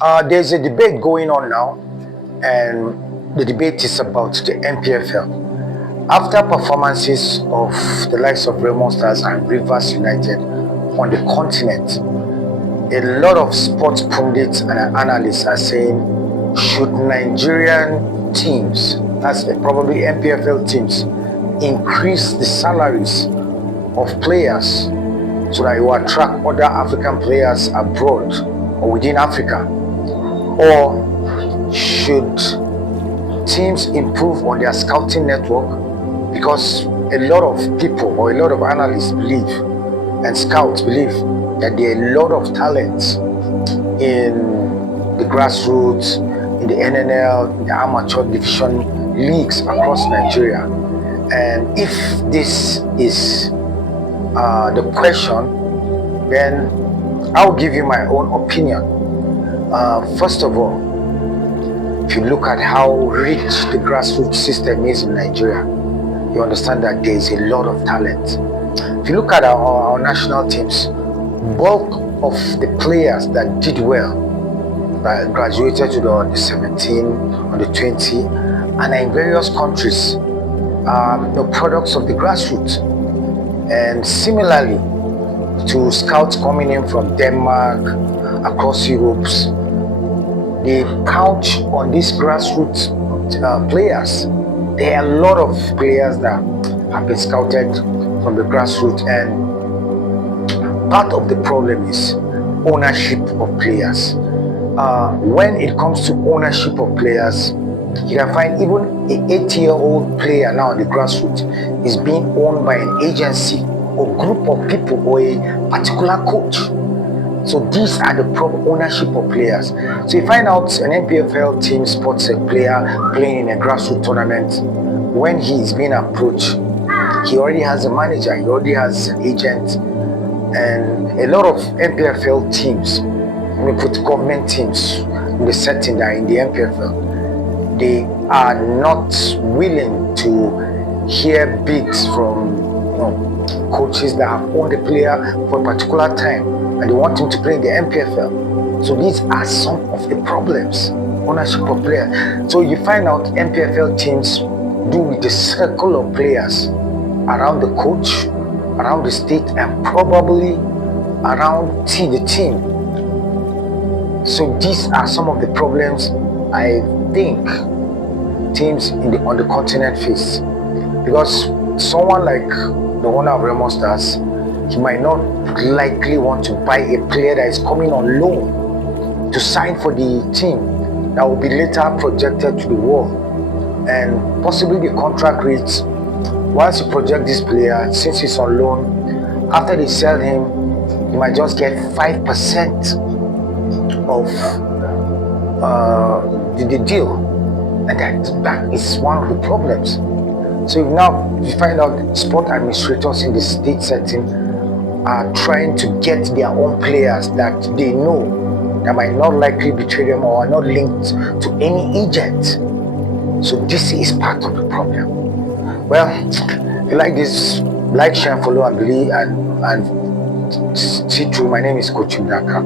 There's a debate going on now, and the debate is about the Npfl. After performances of the likes of Raymond Stars and Rivers United on the continent, a lot of sports pundits and analysts are saying, should Nigerian teams, that's probably Npfl teams, increase the salaries of players so that you attract other African players abroad or within Africa? Or should teams improve on their scouting network? Because a lot of people or a lot of analysts believe and scouts believe that there are a lot of talents in the grassroots, in the NNL, in the amateur division leagues across Nigeria. And if this is the question, then I'll give you my own opinion. First of all, if you look at how rich the grassroots system is in Nigeria, you understand that there is a lot of talent. If you look at our national teams, bulk of the players that did well graduated to the under 17, under 20, and are in various countries, the products of the grassroots. And similarly to scouts coming in from Denmark, across Europe, they count on these grassroots players. There are a lot of players that have been scouted from the grassroots, and part of the problem is ownership of players. When it comes to ownership of players, you can find even an 8-year-old player now in the grassroots is being owned by an agency or group of people or a particular coach. So these are the proper ownership of players. So you find out an Npfl team spots a player playing in a grassroots tournament. When he is being approached, he already has a manager, he already has an agent. And a lot of Npfl teams, we put government teams in the setting that are in the Npfl, they are not willing to hear bids from coaches that have owned the player for a particular time and they want him to play in the Npfl. So these are some of the problems, ownership of players. So you find out Npfl teams do with the circle of players around the coach, around the state, and probably around the team. So these are some of the problems I think teams on the continent face. Because someone like the owner of Raymond Stars, he might not likely want to buy a player that is coming on loan to sign for the team that will be later projected to the world. And possibly the contract rates, once you project this player, since he's on loan, after they sell him, you might just get 5% of the deal. And that is one of the problems. So now you find out sport administrators in the state setting are trying to get their own players that they know that might not likely betray them or are not linked to any agent. So this is part of the problem. Well, if you like this, like, share, follow, and believe, and see through. My name is Coach Mdaka.